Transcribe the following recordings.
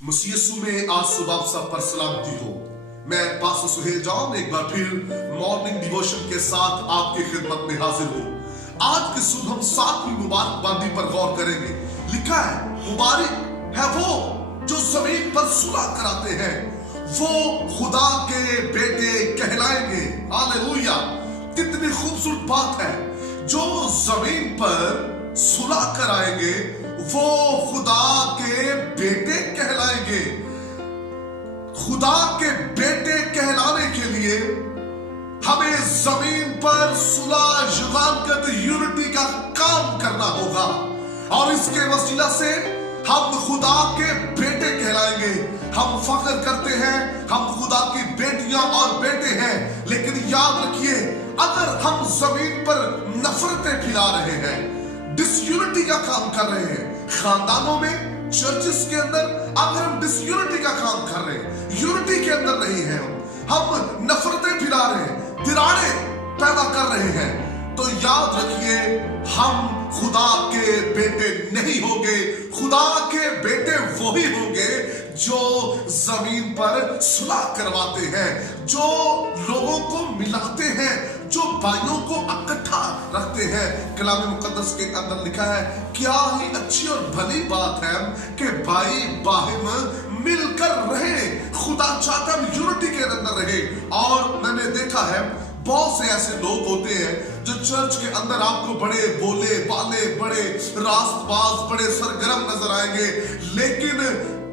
मसीह यीशु में आज सुबह आप सब पर सलामती हो। मैं पास्टर सुहेल जॉन एक बार फिर मॉर्निंग डिवोशन के साथ आपकी खिदमत में हाजिर हूँ। आज के सुबह हम 7वीं मुबारकबादी पर गौर करेंगे। लिखा है, मुबारक है वो जो जमीन पर सुलह कराते हैं, वो खुदा के बेटे कहलाएंगे। हालेलुया! कितनी खूबसूरत बात है। जो जमीन पर सुलह कराएंगे वो खुदा के बेटे कहलाएंगे। खुदा के बेटे कहलाने के लिए हमें जमीन पर सुलह युगांत यूनिटी का काम करना होगा और इसके वसीला से हम खुदा के बेटे कहलाएंगे। हम फख्र करते हैं हम खुदा की बेटियां और बेटे हैं, लेकिन याद रखिए, अगर हम जमीन पर नफरतें फैला रहे हैं, डिसयूनिटी का काम कर रहे हैं, खानदानों में, चर्चेस के अंदर अगर हम डिसयूनिटी का काम कर रहे हैं, यूनिटी के अंदर नहीं है, हम नफरतें फैला रहे हैं, दरारें पैदा कर रहे हैं, तो याद रखिए हम खुदा के बेटे नहीं होंगे। खुदा के बेटे वही होंगे जो जमीन पर सुलह करवाते हैं, जो लोगों को मिलाते हैं, जो भाइयों को इकट्ठा रखते हैं। कलाम मुकद्दस के अंदर लिखा है, क्या ही अच्छी और भली बात है कि भाई बाहिम मिलकर रहे। खुदा चाहता है यूनिटी के अंदर रहे। और मैंने देखा है बहुत से ऐसे लोग होते हैं जो चर्च के अंदर आपको बड़े बोले बाले, बड़े रास्तबाज, बड़े सरगर्म नजर आएंगे, लेकिन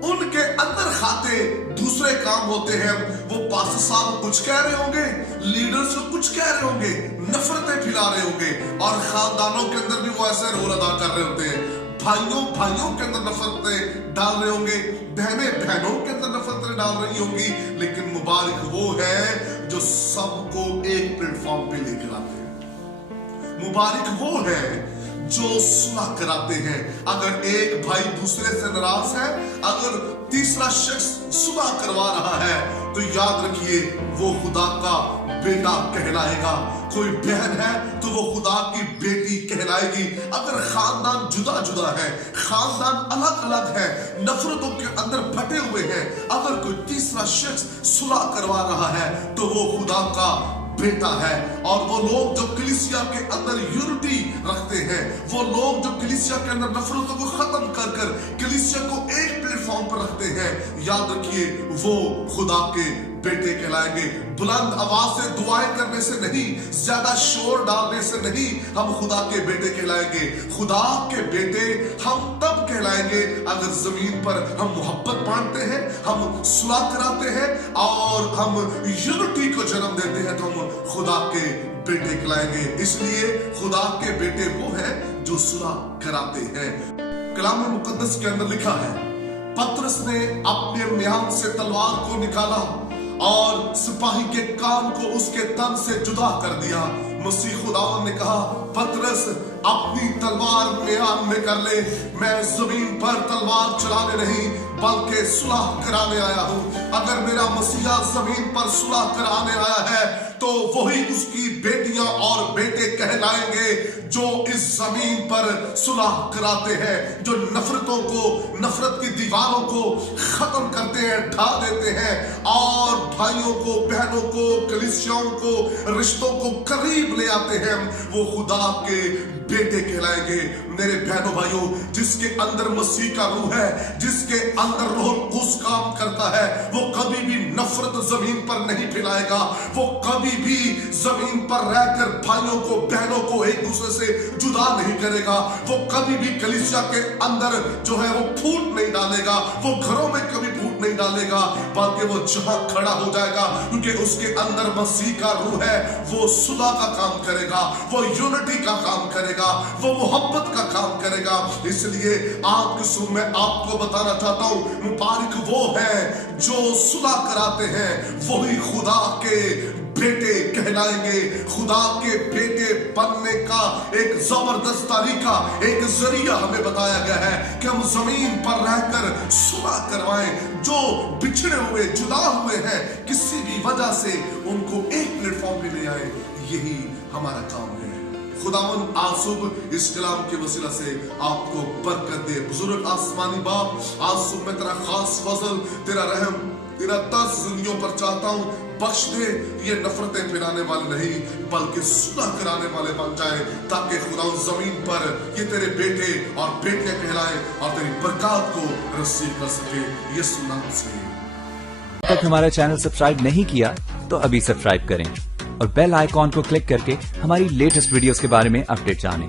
उनके अंदर खाते दूसरे काम होते हैं। वो पास्टर साहब कुछ कह रहे होंगे, लीडर्स कुछ कह रहे होंगे, नफरतें फैला रहे होंगे, और खानदानों के अंदर भी वो ऐसे रोल अदा कर रहे होते हैं। भाइयों के अंदर नफरतें डाल रहे होंगे, बहनों के अंदर नफरतें डाल रही होंगी, लेकिन मुबारक वो है जो सबको एक प्लेटफॉर्म पे लेकर आते हैं। मुबारक वो है जो सुलह कराते हैं। अगर एक भाई दूसरे से नाराज है, अगर तीसरा शख्स सुलह करवा रहा है, तो याद रखिए वो खुदा का बेटा कहलाएगा। कोई बहन है तो वो खुदा की बेटी कहलाएगी। अगर खानदान जुदा जुदा है, खानदान अलग अलग है, नफरतों के अंदर फटे हुए हैं, अगर कोई तीसरा शख्स सुलह करवा रहा है, तो वो खुदा का बेटा है। और वो लोग जो कलीसिया के अंदर यूनिटी रखते हैं, वो लोग जो कलीसिया के अंदर नफरतों को खत्म कर कर कलीसिया को एक प्लेटफॉर्म पर रखते हैं, याद रखिए वो खुदा के बेटे कहलाएंगे। बुलंद आवाज से दुआएं करने से नहीं, ज्यादा शोर डालने से नहीं, हम खुदा के बेटे कहलाएंगे। खुदा के बेटे हम तब कहलाएंगे अगर जमीन पर हम मोहब्बत बांटते हैं, हम सुलह कराते हैं और हम यूनिटी को जन्म देते हैं, तो हम खुदा के बेटे कहलाएंगे। इसलिए खुदा के बेटे वो हैं जो सुलह कराते हैं। कलाम मुकद्दस के अंदर लिखा है, पतरस ने अपने म्यान से तलवार को निकाला और सिपाही के कान को उसके तन से जुदा कर दिया। मसीह खुदावन ने कहा, पतरस अपनी तलवार म्यान में कर ले, मैं जमीन पर तलवार चलाने नहीं बल्कि सुलह कराने आया हूं। अगर मेरा मसीहा जमीन पर सुलह कराने आया है, तो वही उसकी बेटियां और बेटे कहलाएंगे जो इस जमीन पर सुलह कराते हैं, जो नफरतों को, नफरत की दीवारों को खत्म करते हैं, ढा देते हैं, और भाइयों को, बहनों को, कलीसियाओं को, रिश्तों को करीब ले आते हैं। वो खुदा के बेटे कहलाएंगे। मेरे बहनों भाइयों, जिसके अंदर मसीह का रूह है, जिसके अंदर रूह कुछ काम करता है, वो कभी भी नफरत जमीन पर नहीं फैलाएगा। वो कभी भी जमीन पर रहकर भाइयों को, बहनों को एक दूसरे से जुदा नहीं करेगा। वो कभी भी कलीसिया के अंदर जो है वो फूट नहीं डालेगा, वो घरों में कभी फूट नहीं डालेगा, बल्कि वो जहां खड़ा हो जाएगा, क्योंकि उसके अंदर मसीह का रूह है, वो सुलह का काम करेगा, वो यूनिटी का काम करेगा, वो मोहब्बत का काम करेगा। इसलिए आज की सुबह मैं आपको बताना चाहता हूं, मुबारक वो है जो सुलह कराते हैं, वही खुदा के बेटे कहलाएंगे। खुदा के बेटे बनने का एक जबरदस्त तरीका, एक जरिया हमें बताया गया है कि हम जमीन पर रहकर सुलह करवाएं। जो बिछड़े हुए, जुदा हुए हैं, किसी भी वजह से उनको एक प्लेटफॉर्म पे ले आए, यही हमारा काम है। खुदावन आज सुबह इस कलाम के वसीला से आपको बरकत दे। बुजुर्ग आसमानी बाप, आज सुबह मैं तेरा खास फजल, तेरा रहम, तेरा तरस जिंदगियों पर चाहता हूँ। बख्श दे, ये नफरतें फैलाने वाले नहीं बल्कि सुलह कराने वाले बन जाए, ताकि खुदावन जमीन पर ये तेरे बेटे और बेटियां कहलाए और तेरी बरकत को रिसीव कर सके। यीशु नाम से। तक हमारा चैनल सब्सक्राइब नहीं किया तो अभी सब्सक्राइब करें और बेल आइकॉन को क्लिक करके हमारी लेटेस्ट वीडियोस के बारे में अपडेट जानें।